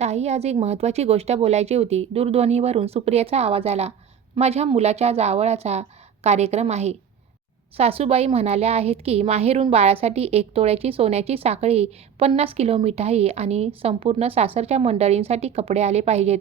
ताई, आज एक महत्त्वाची गोष्ट बोलायची होती. दूरध्वनीवरून सुप्रियाचा आवाज आला. माझ्या मुलाच्या जावळाचा कार्यक्रम आहे. सासूबाई म्हणाल्या आहेत की माहेरून बाळासाठी 1 तोळ्याची सोन्याची साखळी, 50 किलो मिठाई आणि संपूर्ण सासरच्या मंडळींसाठी कपडे आले पाहिजेत.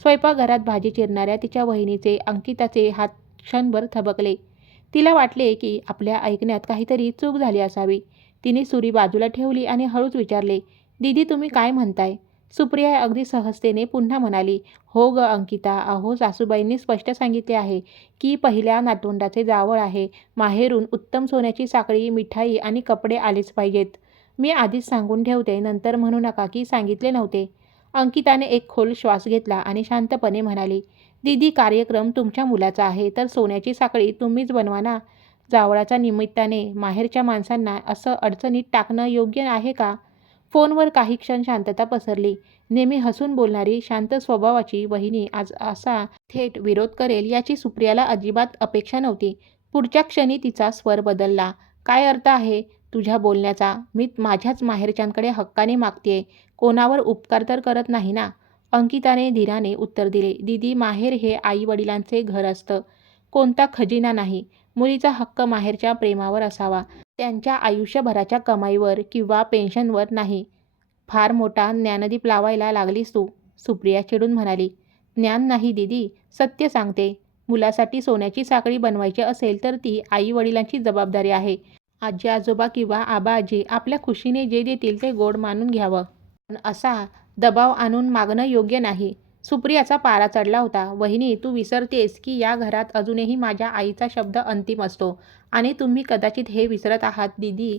स्वयंपाकघरात भाजी चिरणाऱ्या तिच्या वहिनीचे, अंकिताचे हात क्षणभर थबकले. तिला वाटले की आपल्या ऐकण्यात काहीतरी चूक झाली असावी. तिने सुरी बाजूला ठेवली आणि हळूच विचारले, "दीदी, तुम्ही काय म्हणताय?" सुप्रिया अगदी सहजतेने पुन्हा म्हणाली, "हो ग अंकिता, अहो सासूबाईंनी स्पष्ट सांगितले आहे की पहिल्या नातवंडाचे जावळ आहे. माहेरून उत्तम सोन्याची साखळी, मिठाई आणि कपडे आलेच पाहिजेत. मी आधीच सांगून ठेवते, नंतर म्हणू नका की सांगितले नव्हते." अंकिताने एक खोल श्वास घेतला आणि शांतपणे म्हणाली, "दीदी, कार्यक्रम तुमच्या मुलाचा आहे, तर सोन्याची साखळी तुम्हीच बनवा ना. जावळाच्या निमित्ताने माहेरच्या माणसांना असं अडचणीत टाकणं योग्य आहे का?" फोनवर काही क्षण शांतता पसरली. नेहमी हसून बोलणारी, शांत स्वभावाची वहिनी आज असा थेट विरोध करेल याची सुप्रियाला अजिबात अपेक्षा नव्हती. पुढच्या क्षणी तिचा स्वर बदलला. "काय अर्थ आहे तुझ्या बोलण्याचा? मी माझ्याच माहेरच्यांकडे हक्काने मागतेय. कोणावर उपकार तर करत नाही ना?" अंकिताने धीराने उत्तर दिले, "दीदी, माहेर हे आई-वडिलांचे घर असतं. कोणता खजिना नाही. मुलीचा हक्क माहेरच्या प्रेमावर असावा. त्यांच्या आयुष्यभराच्या कमाईवर किंवा पेन्शनवर नाही." "फार मोठा ज्ञानदीप लावायला लागलीस तू," सुप्रिया चिडून म्हणाली. "ज्ञान नाही दीदी, सत्य सांगते. मुलासाठी सोन्याची साखळी बनवायची असेल तर ती आई-वडिलांची जबाबदारी आहे. आजी-आजोबा किंवा आबा-आजी आपल्या खुशीने जे देतील ते गोड मानून घ्यावं. पण असा दबाव आणून मागणं योग्य नाही." सुप्रियाचा पारा चढला होता. "वहिनी, तू विसरतेस की या घरात अजूनही माझ्या आईचा शब्द अंतिम असतो. आणि तुम्ही कदाचित हे विसरत आहात दीदी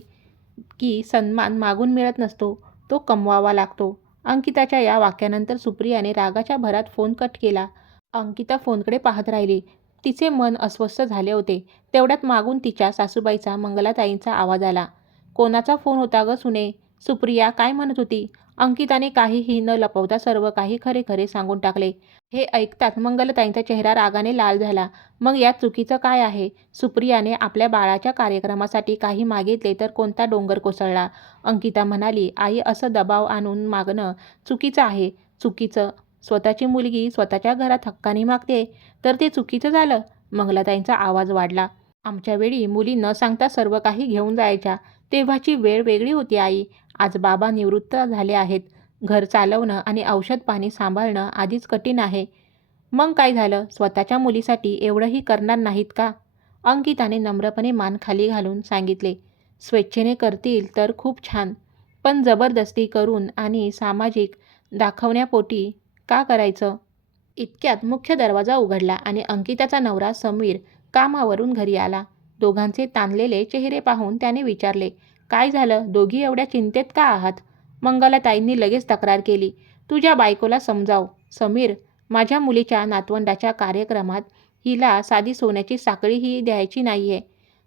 की सन्मान मागून मिळत नसतो, तो कमवावा लागतो." अंकिताच्या या वाक्यानंतर सुप्रियाने रागाच्या भरात फोन कट केला. अंकिता फोनकडे पाहत राहिली. तिचे मन अस्वस्थ झाले होते. तेवढ्यात मागून तिच्या सासूबाईचा, मंगलाताईंचा आवाज आला. "कोणाचा फोन होता ग सुने? सुप्रिया काय म्हणत होती?" अंकिताने काहीही न लपवता सर्व काही खरे खरे सांगून टाकले. हे ऐकताच मंगलताईंचा चेहरा रागाने लाल झाला. "मग यात चुकीचं काय आहे? सुप्रियाने आपल्या बाळाच्या कार्यक्रमासाठी काही मागितले तर कोणता डोंगर कोसळला?" अंकिता म्हणाली, "आई, असं दबाव आणून मागणं चुकीचं आहे." "चुकीचं? स्वतःची मुलगी स्वतःच्या घरात हक्काने मागते तर ते चुकीचं झालं?" मंगलाताईंचा आवाज वाढला. "आमच्या वेळी मुली न सांगता सर्व काही घेऊन जायच्या. तेव्हाची वेळ वेगळी होती आई. आज बाबा निवृत्त झाले आहेत. घर चालवणं आणि औषध पाणी सांभाळणं आधीच कठीण आहे. मग काय झालं? स्वतःच्या मुलीसाठी एवढंही करणार नाहीत का?" अंकिताने नम्रपणे मान खाली घालून सांगितले, "स्वेच्छेने करतील तर खूप छान. पण जबरदस्ती करून आणि सामाजिक दाखवण्यापोटी का करायचं?" इतक्यात मुख्य दरवाजा उघडला आणि अंकिताचा नवरा समीर कामावरून घरी आला. दोघांचे ताणलेले चेहरे पाहून त्याने विचारले, "काय झालं? दोघी एवढ्या चिंतेत का आहात?" मंगलाताईंनी लगेच तक्रार केली, "तुझ्या बायकोला समजाव समीर. माझ्या मुलीच्या नातवंडाच्या कार्यक्रमात हिला साधी सोन्याची साखळीही द्यायची नाहीये."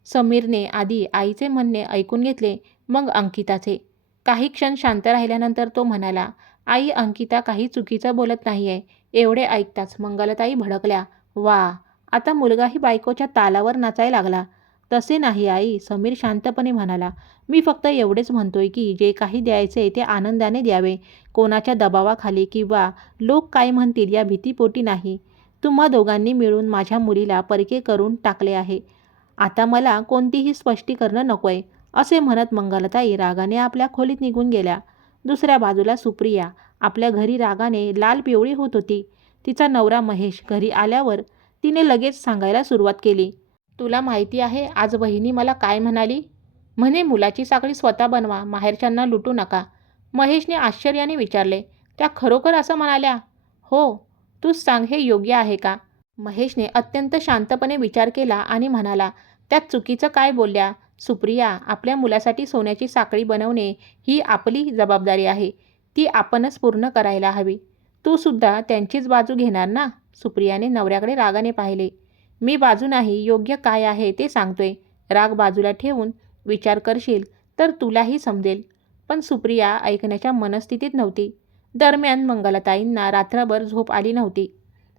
समीरने आधी आईचे म्हणणे ऐकून घेतले, मग अंकिताचे. काही क्षण शांत राहिल्यानंतर तो म्हणाला, "आई, अंकिता काही चुकीचं बोलत नाहीये." एवढे ऐकताच मंगलताई भडकल्या. "वा, आता मुलगाही बायकोच्या तालावर नाचायला लागला." "तसे नाही आई," समीर शांतपणे म्हणाला. "मी फक्त एवढेच म्हणतोय की जे काही द्यायचे ते आनंदाने द्यावे. कोणाच्या दबावाखाली किंवा लोक काय म्हणतील या भीतीपोटी नाही. तुम्हा दोघांनी मिळून माझ्या मुलीला परके करून टाकले आहे. आता मला कोणतीही स्पष्टीकरणं नकोय." असे म्हणत मंगलताई रागाने आपल्या खोलीत निघून गेल्या. दुसऱ्या बाजूला सुप्रिया आपल्या घरी रागाने लाल पिवळी होत होती. तिचा नवरा महेश घरी आल्यावर तिने लगेच सांगायला सुरुवात केली, "तुला माहिती आहे आज वहिनी मला काय म्हणाली? म्हणे मुलाची साखळी स्वतः बनवा, माहेरच्यांना लुटू नका." महेशने आश्चर्याने विचारले, "त्या खरोखर असं म्हणाल्या?" "हो." "तूच सांग, हे योग्य आहे का?" महेशने अत्यंत शांतपणे विचार केला आणि म्हणाला, "त्यात चुकीचं काय बोलल्या? सुप्रिया, आपल्या मुलासाठी सोन्याची साखळी बनवणे ही आपली जबाबदारी आहे. ती आपणच पूर्ण करायला हवी. तू सुद्धा त्यांचीच बाजू घेणार ना?" सुप्रियाने नवऱ्याकडे रागाने पाहिले. "मी बाजू नाही, योग्य काय आहे ते सांगतोय. राग बाजूला ठेवून विचार करशील तर तुलाही समजेल." पण सुप्रिया ऐकण्याच्या मनस्थितीत नव्हती. दरम्यान मंगलताईंना रात्रभर झोप आली नव्हती.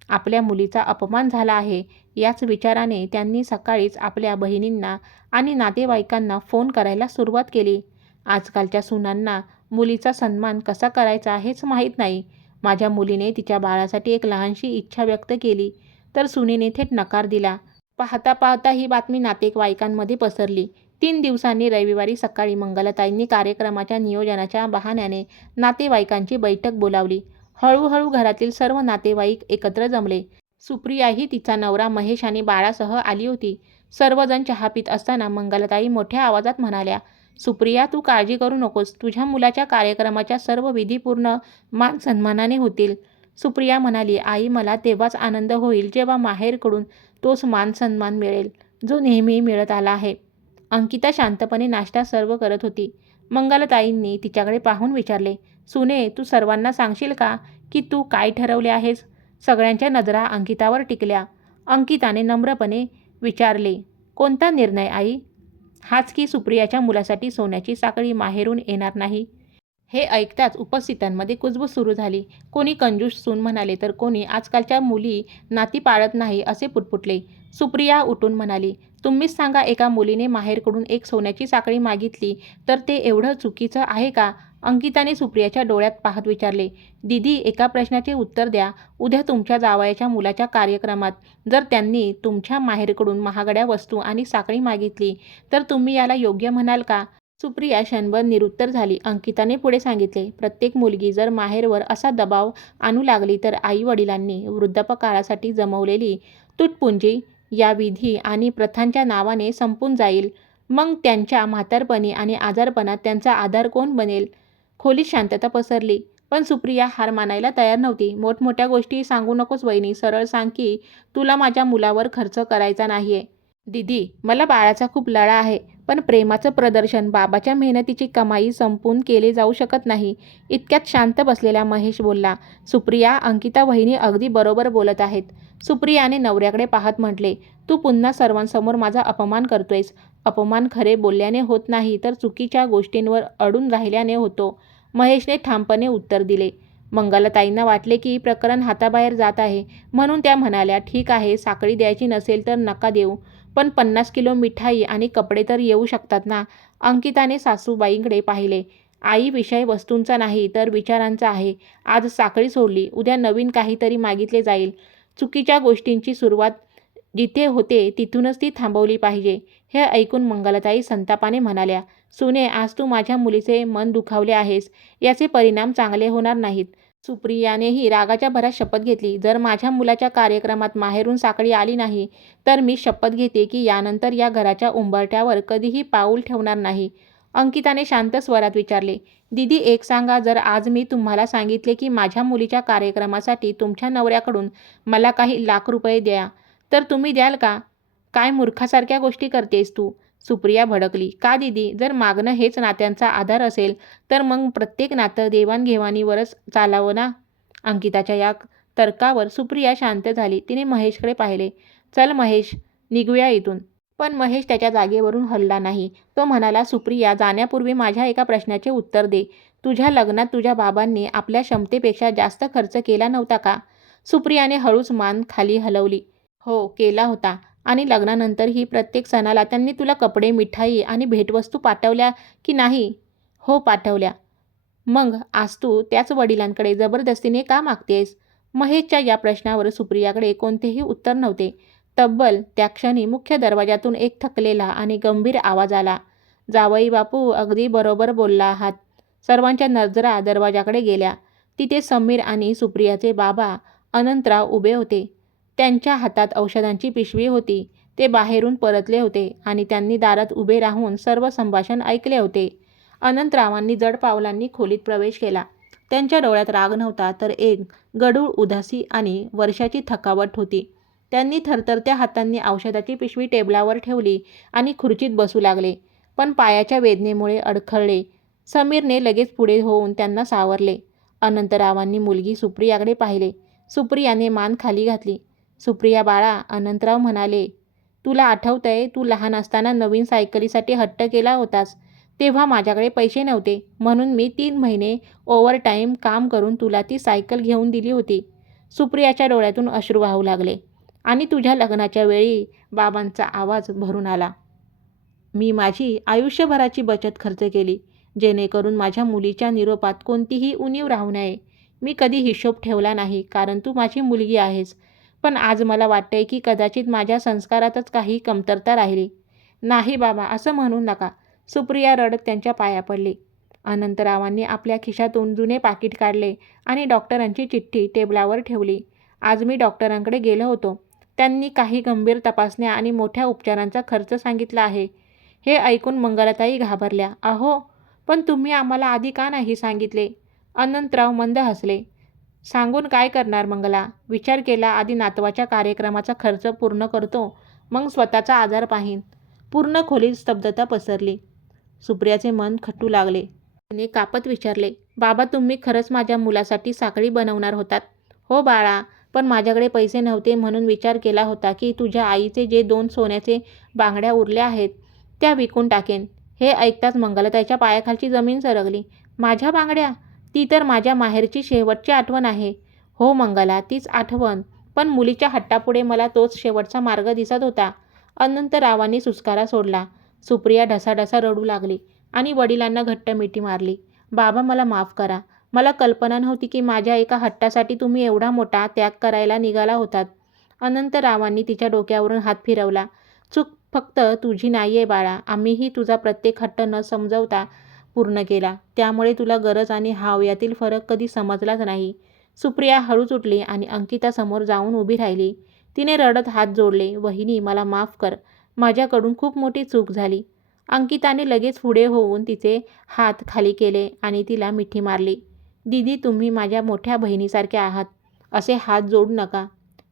आपल्या मुलीचा अपमान झाला आहे याच विचाराने त्यांनी सकाळीच आपल्या बहिणींना आणि नातेवाईकांना फोन करायला सुरुवात केली. आजकालच्या सुनांना मुलीचा सन्मान कसा करायचा हेच माहीत नाही. माझ्या मुलीने तिच्या बाळासाठी एक लहानशी इच्छा व्यक्त केली तर सुनेने थेट नकार दिला. पाहता पाहता ही बातमी नातेवाईकांमध्ये पसरली. 3 दिवसांनी रविवारी सकाळी मंगलताईंनी कार्यक्रमाच्या नियोजनाच्या बहाण्याने नातेवाईकांची बैठक बोलावली. हळूहळू घरातील सर्व नातेवाईक एकत्र जमले. सुप्रियाही तिचा नवरा महेश आणि बाळासह आली होती. सर्वजण चहा पित असताना मंगलताई मोठ्या आवाजात म्हणाल्या, सुप्रिया, तू काळजी करू नकोस. तुझ्या मुलाच्या कार्यक्रमाच्या सर्व विधी पूर्ण मान सन्मानाने होतील. सुप्रिया म्हणाली, आई, मला तेव्हाच आनंद होईल जेव्हा माहेरकडून तोच मान सन्मान मिळेल जो नेहमी मिळत आला आहे. अंकिता शांतपणे नाश्ता सर्व करत होती. मंगलताईंनी तिच्याकडे पाहून विचारले, सुने, तू सर्वांना सांगशील का की तू काय ठरवले आहेस? सगळ्यांच्या नजरा अंकितावर टिकल्या. अंकिताने नम्रपणे विचारले, कोणता निर्णय आई? हाच की सुप्रियाच्या मुलासाठी सोन्याची साखळी माहेरून येणार नाही. हे ऐकताच उपस्थितांमध्ये कुजबूज सुरू झाली. कोणी कंजूस सून म्हणाले तर कोणी आजकालच्या मुली नाती पाळत नाही असे पुटपुटले. सुप्रिया उठून म्हणाली, तुम्हीच सांगा, एका मुलीने माहेरकडून एक सोन्याची साखळी मागितली तर ते एवढं चुकीचं आहे का? अंकिताने सुप्रियाच्या डोळ्यात पाहत विचारले, दीदी, एका प्रश्नाचे उत्तर द्या. उद्या तुमच्या जावयाच्या मुलाच्या कार्यक्रमात जर त्यांनी तुमच्या माहेरकडून महागड्या वस्तू आणि साखळी मागितली तर तुम्ही याला योग्य म्हणाल का? सुप्रिया क्षणभर निरुत्तर झाली. अंकिताने पुढे सांगितले, प्रत्येक मुलगी जर माहेरवर असा दबाव आणू लागली तर आई-वडिलांनी वृद्धापकाळासाठी जमवलेली तुटपुंजी या विधी आणि प्रथांच्या नावाने संपून जाईल. मग त्यांच्या म्हातारपणी आणि आजारपणात त्यांचा आधार कोण बनेल? खोलीत शांतता पसरली. पण सुप्रिया हार मानायला तयार नव्हती. मोठमोठ्या गोष्टी सांगू नकोस वहिनी, सरळ सांग की तुला माझ्या मुलावर खर्च करायचा नाहीये. दीदी, मला बाळाचा खूप लळा आहे, पण प्रेमाचं प्रदर्शन बाबाच्या मेहनतीची कमाई संपून केले जाऊ शकत नाही. इतक्यात शांत बसलेला महेश बोलला, सुप्रिया, अंकिता वहिनी अगदी बरोबर बोलत आहेत. सुप्रियाने नवऱ्याकडे पाहत म्हटले, तू पुन्हा सर्वांसमोर माझा अपमान करतोयस. अपमान खरे बोलल्याने होत नाही तर चुकीच्या गोष्टींवर अडून राहिल्याने होतो. महेशने ठामपणे उत्तर दिले. मंगलताईंना वाटले की प्रकरण हाताबाहेर जात आहे, म्हणून त्या म्हणाल्या, ठीक आहे, साखळी द्यायची नसेल तर नका देऊ, पण 50 किलो मिठाई आणि कपडे तर येऊ शकतात ना? अंकिताने सासूबाईंकडे पाहिले. आई, विषय वस्तूंचा नाही तर विचारांचा आहे. आज साखळी सोडली, उद्या नवीन काहीतरी मागितले जाईल. चुकीच्या गोष्टींची सुरुवात जिथे होते तिथूनच ती थांबवली पाहिजे. हे ऐकून मंगलताई संतापाने म्हणाल्या, सुने, आज तू माझ्या मुलीचे मन दुखावले आहेस. याचे परिणाम चांगले होणार नाहीत. सुप्रियानेही रागाच्या भरात शपथ घेतली, जर माझ्या मुलाच्या कार्यक्रमात माहेरून साखळी आली नाही तर मी शपथ घेते की यानंतर या घराच्या उंबरठ्यावर कधीही पाऊल ठेवणार नाही. अंकिताने शांत स्वरात विचारले, दीदी, एक सांगा, जर आज मी तुम्हाला सांगितले की माझ्या मुलीच्या कार्यक्रमासाठी तुमच्या नवऱ्याकडून मला काही लाख रुपये द्या, तर तुम्ही द्याल का? काय मूर्खासारख्या गोष्टी करतेस तू? सुप्रिया भडकली. का दीदी, जर मागणं हेच नात्यांचा आधार असेल तर मग प्रत्येक नातं देवाणघेवाणीवरच चालावं ना? अंकिताच्या या तर्कावर सुप्रिया शांत झाली. तिने महेशकडे पाहिले. चल महेश, निघूया इथून. पण महेश त्याच्या जागेवरून हलला नाही. तो म्हणाला, सुप्रिया, जाण्यापूर्वी माझ्या एका प्रश्नाचे उत्तर दे. तुझ्या लग्नात तुझ्या बाबांनी आपल्या क्षमतेपेक्षा जास्त खर्च केला नव्हता का? सुप्रियाने हळूच मान खाली हलवली. हो, केला होता. आणि लग्नानंतरही प्रत्येक सणाला त्यांनी तुला कपडे, मिठाई आणि भेटवस्तू पाठवल्या की नाही? हो, पाठवल्या. मग आज तू त्याच वडिलांकडे जबरदस्तीने का मागतेस? महेशच्या या प्रश्नावर सुप्रियाकडे कोणतेही उत्तर नव्हते. तब्बल त्या क्षणी मुख्य दरवाजातून एक थकलेला आणि गंभीर आवाज आला, जावई बापू, अगदी बरोबर बोलला आहात. सर्वांच्या नजरा दरवाजाकडे गेल्या. तिथे समीर आणि सुप्रियाचे बाबा अनंतराव उभे होते. त्यांच्या हातात औषधांची पिशवी होती. ते बाहेरून परतले होते आणि त्यांनी दारात उभे राहून सर्व संभाषण ऐकले होते. अनंतरावांनी जड पावलांनी खोलीत प्रवेश केला. त्यांच्या डोळ्यात राग नव्हता तर एक गढूळ उदासी आणि वर्षाची थकावट होती. त्यांनी थरथरत्या हातांनी औषधाची पिशवी टेबलावर ठेवली आणि खुर्चीत बसू लागले, पण पायाच्या वेदनेमुळे अडखळले. समीरने लगेच पुढे होऊन त्यांना सावरले. अनंतरावांनी मुलगी सुप्रियाकडे पाहिले. सुप्रियाने मान खाली घातली. सुप्रिया बाळा, अनंतराव म्हणाले, तुला आठवतंय, तू लहान असताना नवीन सायकलीसाठी हट्ट केला होतास. तेव्हा माझ्याकडे पैसे नव्हते, म्हणून मी 3 महिने ओव्हरटाईम काम करून तुला ती सायकल घेऊन दिली होती. सुप्रियाच्या डोळ्यातून अश्रू वाहू लागले. आणि तुझ्या लग्नाच्या वेळी बाबांचा आवाज भरून आला, मी माझी आयुष्यभराची बचत खर्च केली जेणेकरून माझ्या मुलीच्या निरोपात कोणतीही उणीव राहू नये. मी कधी हिशोब ठेवला नाही, कारण तू माझी मुलगी आहेस. पण आज मला वाटतंय की कदाचित माझ्या संस्कारातच काही कमतरता राहिली. नाही बाबा, असं म्हणू नका. सुप्रिया रडत त्यांच्या पाया पडली. अनंतरावांनी आपल्या खिशातून जुने पाकीट काढले आणि डॉक्टरांची चिठ्ठी टेबलावर ठेवली. आज मी डॉक्टरांकडे गेलो होतो. त्यांनी काही गंभीर तपासण्या आणि मोठ्या उपचारांचा खर्च सांगितला आहे. हे ऐकून मंगलाताई घाबरल्या. अहो, पण तुम्ही आम्हाला आधी का नाही सांगितले? अनंतराव मंद हसले. सांगून काय करणार मंगला? विचार केला, आधी नातवाच्या कार्यक्रमाचा खर्च पूर्ण करतो, मग स्वतःचा आजार पाहीन. पूर्ण खोलीत स्तब्धता पसरली. सुप्रियाचे मन खट्टू लागले. तिने कापत विचारले, बाबा तुम्ही खरंच माझ्या मुलासाठी साखळी बनवणार होतात? हो बाळा, पण माझ्याकडे पैसे नव्हते म्हणून विचार केला होता की तुझ्या आईचे जे 2 सोन्याचे बांगड्या उरल्या आहेत त्या विकून टाकेन. हे ऐकताच मंगलताईच्या पायाखालची जमीन सरकली. माझ्या बांगड्या? ती तर माझ्या माहेरची शेवटची आठवण आहे. हो मंगला, तीच आठवण, पण मुलीच्या हट्टापुढे मला तोच शेवटचा मार्ग दिसत होता. अनंतरावांनी सुस्कारा सोडला. सुप्रिया ढसाढसा रडू लागली आणि वडिलांना घट्ट मिठी मारली. बाबा मला माफ करा. मला कल्पना नव्हती की माझ्या एका हट्टासाठी तुम्ही एवढा मोठा त्याग करायला निघाला होतात. अनंतरावांनी तिच्या डोक्यावरून हात फिरवला. चूक फक्त तुझी नाहीये बाळा. आम्हीही तुझा प्रत्येक हट्ट न समजवता पूर्ण केला. त्यामुळे तुला गरज आणि हाव यातील फरक कधी समजलाच नाही. सुप्रिया हळूच उठली आणि अंकितासमोर जाऊन उभी राहिली. तिने रडत हात जोडले. वहिनी, मला माफ कर. माझ्याकडून खूप मोठी चूक झाली. अंकिताने लगेच पुढे होऊन तिचे हात खाली केले आणि तिला मिठी मारली. दीदी, तुम्ही माझ्या मोठ्या बहिणीसारख्या आहात. असे हात जोडू नका.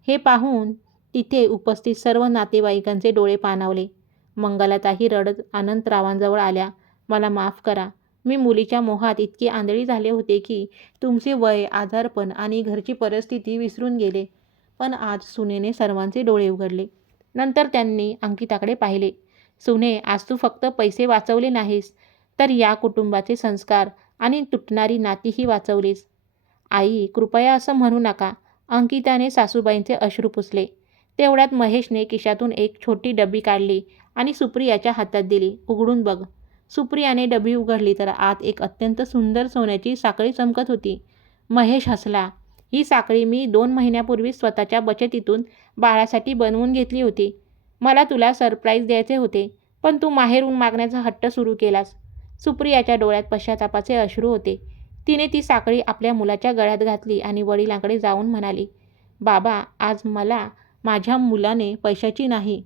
हे पाहून तिथे उपस्थित सर्व नातेवाईकांचे डोळे पाणावले. मंगलाताई रडत अनंतरावांजवळ आल्या. मला माफ करा. मी मुलीच्या मोहात इतकी आंधळी झाले होते की तुमचे वय, आजारपण आणि घरची परिस्थिती विसरून गेले. पण आज सुनेने सर्वांचे डोळे उघडले. नंतर त्यांनी अंकिताकडे पाहिले. सुने, आज तू फक्त पैसे वाचवले नाहीस, तर या कुटुंबाचे संस्कार आणि तुटणारी नातीही वाचवलीस. आई, कृपया असं म्हणू नका. अंकिताने सासूबाईंचे अश्रू पुसले. तेवढ्यात महेशने खिशातून एक छोटी डबी काढली आणि सुप्रियाच्या हातात दिली. उघडून बघ. सुप्रियाने डबी उघडली तर आत एक अत्यंत सुंदर सोन्याची साखळी चमकत होती. महेश हसला. ही साखळी मी 2 महिन्यापूर्वी स्वतःच्या बचतीतून बाळासाठी बनवून घेतली होती. मला तुला सरप्राईज द्यायचे होते, पण तू माहेरून मागण्याचा हट्ट सुरू केलास. सुप्रियाच्या डोळ्यात पश्चातापाचे अश्रू होते. तिने ती साखळी आपल्या मुलाच्या गळ्यात घातली आणि वडिलांकडे जाऊन म्हणाली, बाबा, आज मला माझ्या मुलाने पैशाची नाही,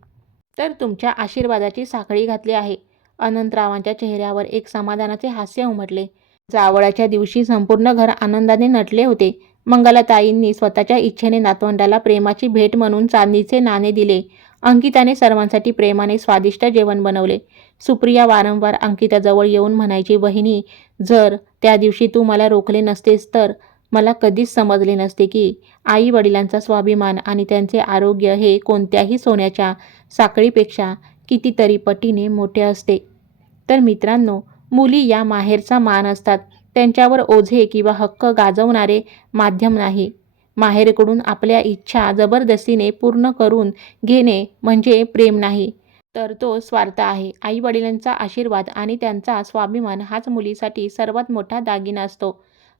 तर तुमच्या आशीर्वादाची साखळी घातली आहे. अनंतरावांच्या चेहऱ्यावर एक समाधानाचे हास्य उमटले. जावळाच्या दिवशी संपूर्ण घर आनंदाने नटले होते. मंगलाताईंनी स्वतःच्या इच्छेने नातवंडाला प्रेमाची भेट म्हणून चांदीचे नाणे दिले. अंकिताने सर्वांसाठी प्रेमाने स्वादिष्ट जेवण बनवले. सुप्रिया वारंवार अंकिताजवळ येऊन म्हणायची, वहिनी, जर त्या दिवशी तू मला रोखले नसतेस तर मला कधीच समजले नसते की आई वडिलांचा स्वाभिमान आणि त्यांचे आरोग्य हे कोणत्याही सोन्याच्या साखळीपेक्षा कितीतरी पटीने मोठे असते. तर मित्रांनो, मुली या माहेरचा मान असतात. त्यांच्यावर ओझे किंवा हक्क गाजवणारे माध्यम नाही. माहेरकडून आपल्या इच्छा जबरदस्तीने पूर्ण करून घेणे म्हणजे प्रेम नाही, तर तो स्वार्थ आहे. आई वडिलांचा आशीर्वाद आणि त्यांचा स्वाभिमान हाच मुलीसाठी सर्वात मोठा दागिना असतो.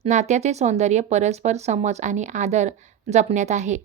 नात्याचे सौंदर्य परस्पर समज आणि आदर जपण्यात आहे.